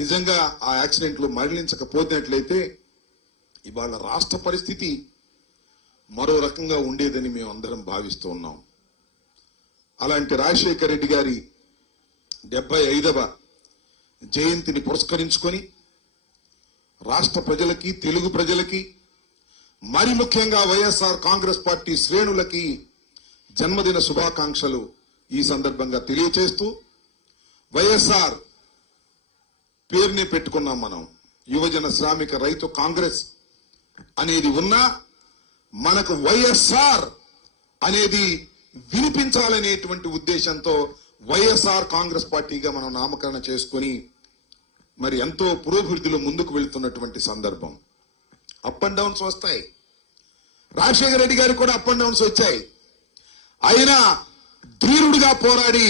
నిజంగా ఆ యాక్సిడెంట్లు మరణించకపోతున్నట్లయితే ఇవాళ రాష్ట్ర పరిస్థితి మరో రకంగా ఉండేదని మేము అందరం భావిస్తూ ఉన్నాం. అలాంటి రాజశేఖర రెడ్డి గారి 75వ జయంతిని పురస్కరించుకొని రాష్ట్ర ప్రజలకి, తెలుగు ప్రజలకి, మరి ముఖ్యంగా వైఎస్ఆర్ కాంగ్రెస్ పార్టీ శ్రేణులకి జన్మదిన శుభాకాంక్షలు ఈ సందర్భంగా తెలియచేస్తూ, వైఎస్ఆర్ పేరునే పెట్టుకున్నాం మనం, యువజన శ్రామిక రైతు కాంగ్రెస్ అనేది ఉన్నా మనకు వైఎస్ఆర్ అనేది వినిపించాలనేటువంటి ఉద్దేశంతో వైఎస్ఆర్ కాంగ్రెస్ పార్టీగా మనం నామకరణ చేసుకుని మరి ఎంతో పురోభివృద్ధిలో ముందుకు వెళ్తున్నటువంటి సందర్భం. అప్ అండ్ డౌన్స్ వస్తాయి. రాజశేఖర రెడ్డి గారికి కూడా అప్ అండ్ డౌన్స్ వచ్చాయి. అయినా ధీరుడిగా పోరాడి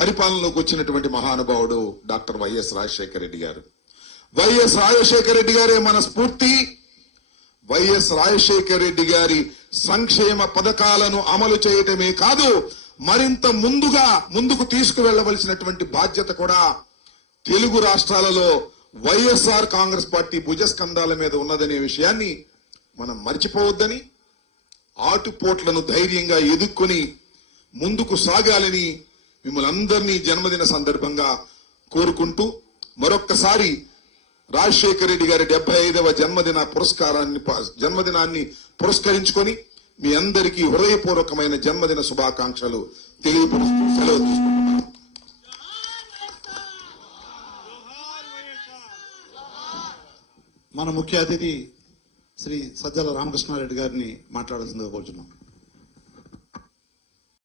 పరిపాలనలోకి వచ్చినటువంటి మహానుభావుడు డాక్టర్ వైఎస్ రాజశేఖర రెడ్డి గారు. వైఎస్ రాజశేఖర రెడ్డి గారే మన స్ఫూర్తి. వైఎస్ రాజశేఖర రెడ్డి గారి సంక్షేమ పథకాలను అమలు చేయటమే కాదు, మరింత ముందుకు తీసుకువెళ్లవలసినటువంటి బాధ్యత కూడా తెలుగు రాష్ట్రాలలో వైఎస్ఆర్ కాంగ్రెస్ పార్టీ భుజస్కంధాల మీద ఉన్నదనే విషయాన్ని మనం మర్చిపోవద్దని, ఆటుపోట్లను ధైర్యంగా ఎదుర్కొని ముందుకు సాగాలని మిమ్మల్ని అందరినీ జన్మదిన సందర్భంగా కోరుకుంటూ, మరొక్కసారి రాజశేఖర రెడ్డి గారి 75వ జన్మదినాన్ని పురస్కరించుకొని మీ అందరికీ హృదయపూర్వకమైన జన్మదిన శుభాకాంక్షలు తెలియపరుస్తూ సెలవు తీసుకుంటున్నాను. మన ముఖ్య అతిథి శ్రీ సజ్జల రామకృష్ణారెడ్డి గారిని మాట్లాడాల్సిందిగా కోరుచున్నాం.